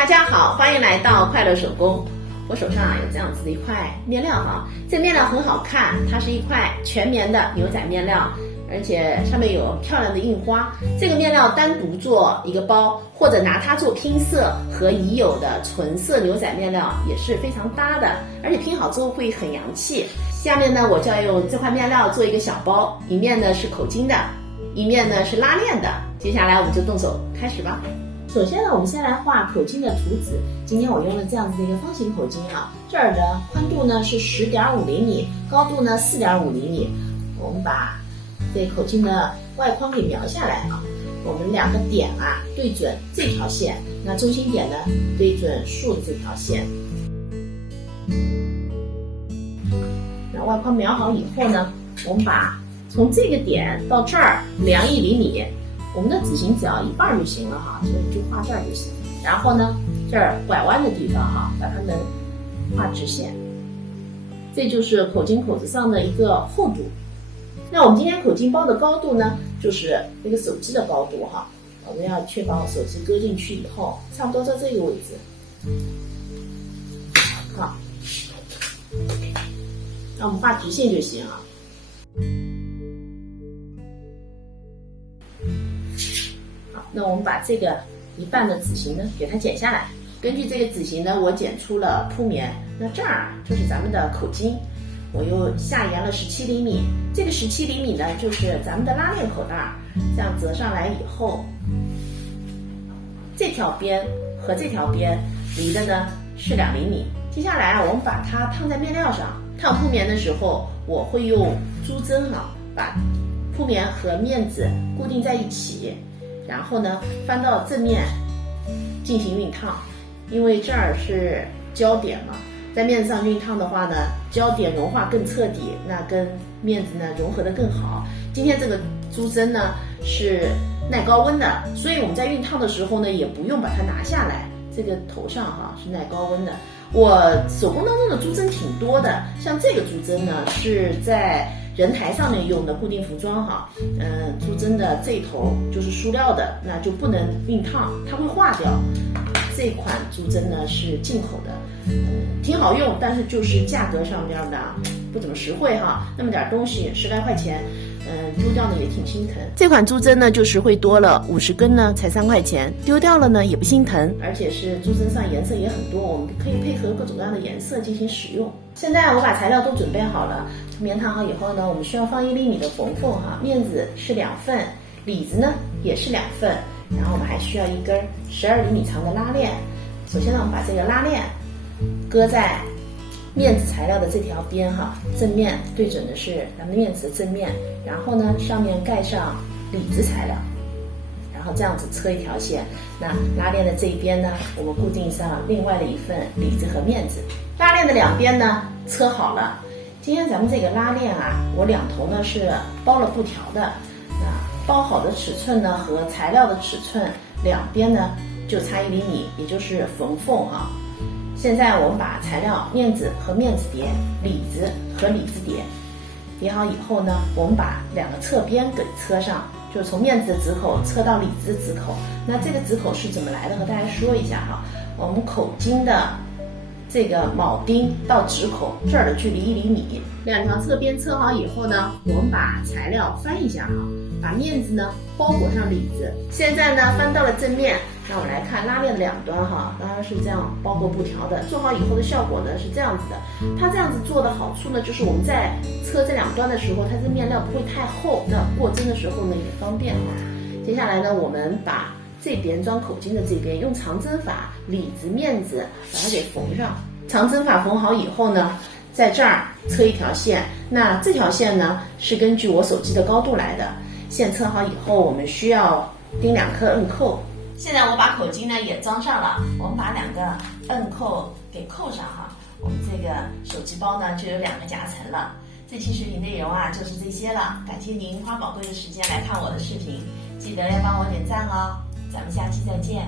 大家好，欢迎来到快乐手工。我手上有这样子的一块面料哈，这面料很好看，它是一块全棉的牛仔面料，而且上面有漂亮的印花。这个面料单独做一个包，或者拿它做拼色，和已有的纯色牛仔面料也是非常搭的，而且拼好之后会很洋气。下面呢，我就要用这块面料做一个小包，一面呢是口巾的，一面呢是拉链的。接下来我们就动手开始吧。首先呢，我们先来画口巾的图纸。今天我用了这样子的一个方形口巾啊，这儿的宽度呢是10.5厘米，高度呢4.5厘米。我们把这口巾的外框给描下来啊，我们两个点啊对准这条线，那中心点呢对准竖的这条线。那外框描好以后呢，我们把从这个点到这儿量1厘米。我们的纸型只要一半就行了哈，所以就画这儿就行。然后呢，这儿拐弯的地方哈，把它们画直线。这就是口巾口子上的一个厚度。那我们今天口巾包的高度呢，就是这个手机的高度哈。我们要确保手机搁进去以后，差不多在这个位置。好，那我们画直线就行啊。那我们把这个一半的纸型呢，给它剪下来。根据这个纸型呢，我剪出了铺棉。那这儿就是咱们的口巾，我又下沿了17厘米。这个17厘米呢，就是咱们的拉链口袋。这样折上来以后，这条边和这条边离的呢是2厘米。接下来我们把它烫在面料上。烫铺棉的时候，我会用珠针把铺棉和面子固定在一起。然后呢，翻到正面进行熨烫，因为这儿是胶点嘛，在面子上熨烫的话呢，胶点融化更彻底，那跟面子呢融合的更好。今天这个珠针呢是耐高温的，所以我们在熨烫的时候呢，也不用把它拿下来，这个头上是耐高温的。我手工当中的珠针挺多的，像这个珠针呢是在人台上面用的固定服装珠针的这一头就是塑料的，那就不能熨烫，它会化掉。这款珠针呢是进口的，挺好用，但是就是价格上面的不怎么实惠哈，那么点东西10来块钱，丢掉呢也挺心疼。这款珠针呢就实惠多了，50根呢才3块钱，丢掉了呢也不心疼，而且是珠针上颜色也很多，我们可以配合各种各样的颜色进行使用。现在我把材料都准备好了，棉烫好以后呢，我们需要放1厘米的缝缝面子是2份，里子呢也是2份，然后我们还需要一根12厘米长的拉链。首先呢，我们把这个拉链搁在面子材料的这条边正面对准的是咱们面子的正面，然后呢上面盖上里子材料，然后这样子车一条线。那拉链的这一边呢，我们固定上另外的一份里子和面子。拉链的两边呢车好了。今天咱们这个拉链我两头呢是包了布条的。那包好的尺寸呢和材料的尺寸两边呢就差1厘米，也就是缝缝现在我们把材料面子和面子叠，里子和里子叠好以后呢，我们把两个侧边给车上，就是从面子的直口车到里子的直口。那这个直口是怎么来的，和大家说一下我们口巾的这个铆钉到直口这儿的距离1厘米，两条侧边车好以后呢，我们把材料翻一下把面子呢包裹上里子。现在呢翻到了正面，那我们来看拉链的两端当然是这样包裹布条的。做好以后的效果呢是这样子的。它这样子做的好处呢，就是我们在车这两端的时候，它这面料不会太厚，那过针的时候呢也方便接下来呢，我们把这边装口巾的这边用长针法里子面子把它给缝上。长针法缝好以后呢，在这儿车一条线，那这条线呢是根据我手机的高度来的。线车好以后，我们需要钉2颗摁扣。现在我把口巾呢也装上了，我们把2个摁扣给扣上我们这个手机包呢就有2个夹层了。这期视频内容就是这些了，感谢您花宝贵的时间来看我的视频，记得要帮我点赞咱们下期再见。